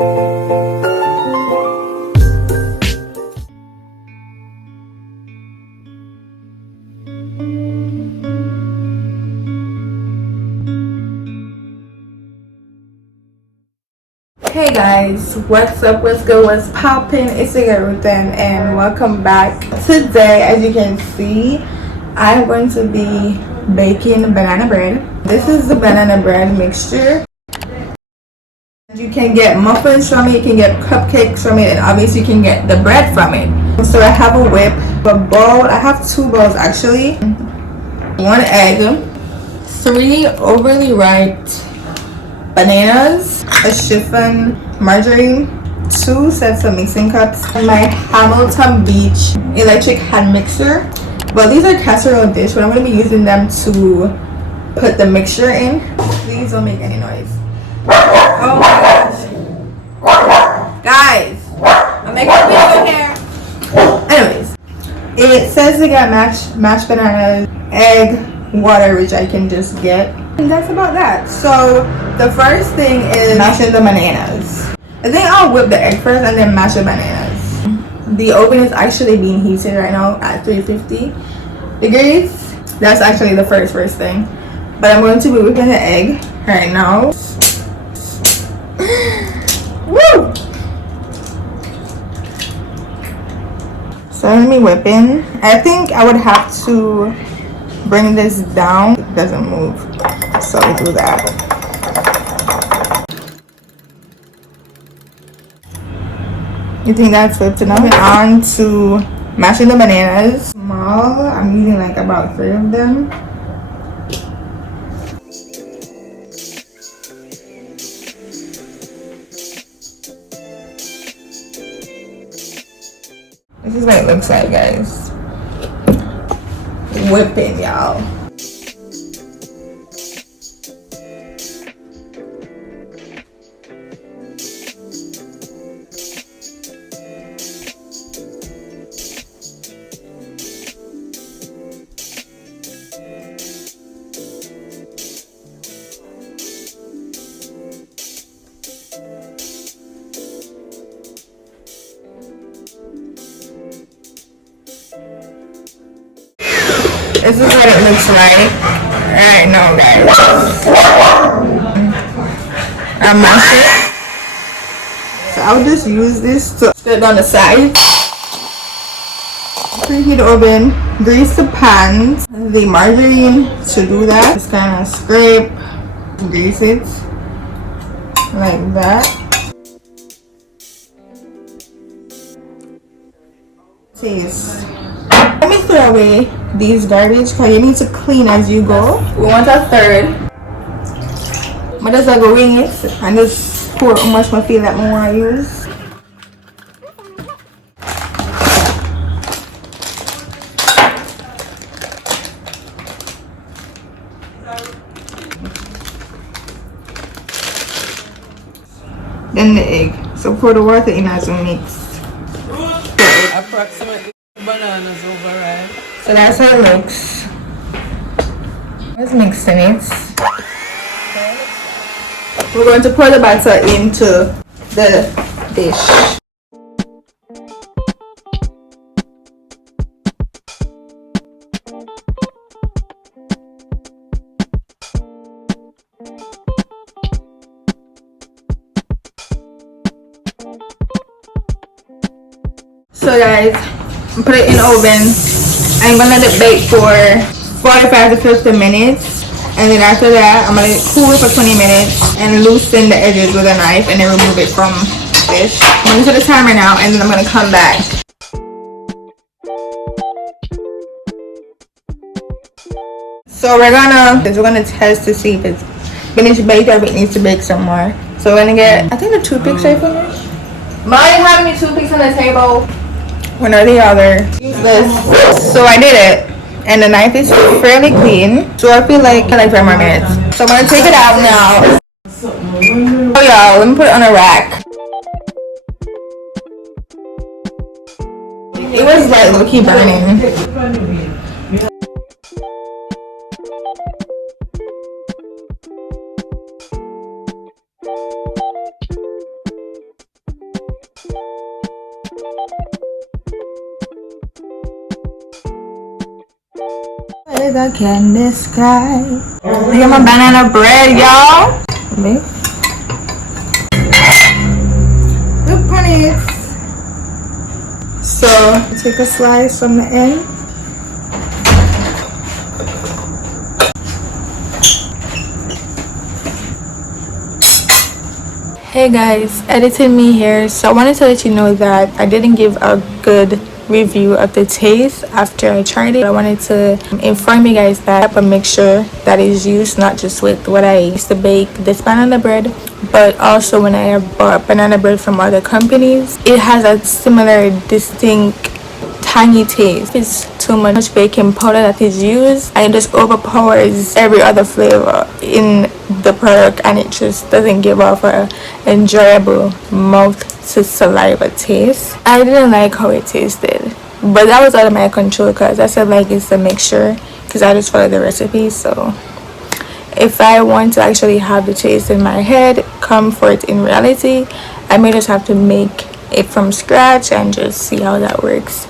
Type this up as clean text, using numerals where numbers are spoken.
Hey guys, what's up, what's good, what's poppin'? It's your girl Ripened and welcome back. Today, as you can see, I'm going to be baking banana bread. This is the banana bread mixture. You can get muffins from it, you can get cupcakes from it, and obviously you can get the bread from it. So I have a whip, a bowl. I have 2 bowls actually. 1 egg, 3 overly ripe bananas, a chiffon margarine, 2 sets of mixing cups, and my Hamilton Beach electric hand mixer. But these are casserole dish, but I'm going to be using them to put the mixture in. Please don't make any noise. Oh my gosh. Guys, I'm making a video here. Anyways, it says to get mashed bananas, egg, water, which I can just get. And that's about that. So the first thing is mashing the bananas. I think I'll whip the egg first and then mash the bananas. The oven is actually being heated right now at 350 degrees. That's actually the first thing. But I'm going to be whipping the egg right now. Woo! So let me whipping. I think I would have to bring this down. It doesn't move. So we do that. You think that's whipped enough? Moving on to mashing the bananas. Small. I'm using like about 3 of them. This is what it looks like, guys. Whipping, y'all. This is what it looks like right now, guys. I mashed it. So I'll just use this to sit on the side. Preheat the oven. Grease the pans. The margarine to do that. Just kind of scrape, grease it like that. Taste. Let me throw away these garbage because you need to clean as you go. We want a third. But just like go wing it and just pour how much I feel like I want to use. Then the egg. So pour the water in as we mix. Approximately bananas overripe. So that's how it looks. Let's mix it. We're going to pour the batter into the dish. So guys, put it in the oven. I'm gonna let it bake for 45 to 50 minutes, and then after that I'm gonna let it cool for 20 minutes and loosen the edges with a knife and then remove it from the dish. I'm gonna set the timer now and then I'm gonna come back. So we're gonna test to see if it's finished baked or if it needs to bake some more. So we're gonna get, I think the toothpicks are finished. Molly, have any toothpicks on the table? One or the other. Useless. So I did it, and the knife is fairly clean. So I feel like 5 more minutes. So I'm gonna take it out now. Oh y'all, let me put it on a rack. It was like low-key burning. Words I can't describe. Look at my banana bread, y'all. Look on it. So take a slice from the end. Hey guys, editing me here. So I wanted to let you know that I didn't give a good review of the taste after I tried it. I wanted to inform you guys that a mixture that is used not just with what I used to bake this banana bread, but also when I bought banana bread from other companies. It has a similar distinct tangy taste. It's too much baking powder that is used and it just overpowers every other flavor in the product, and it just doesn't give off a enjoyable mouth to saliva taste. I didn't like how it tasted, but that was out of my control because I said like it's a mixture because I just followed the recipe. So if I want to actually have the taste in my head come forth in reality, I may just have to make it from scratch and just see how that works.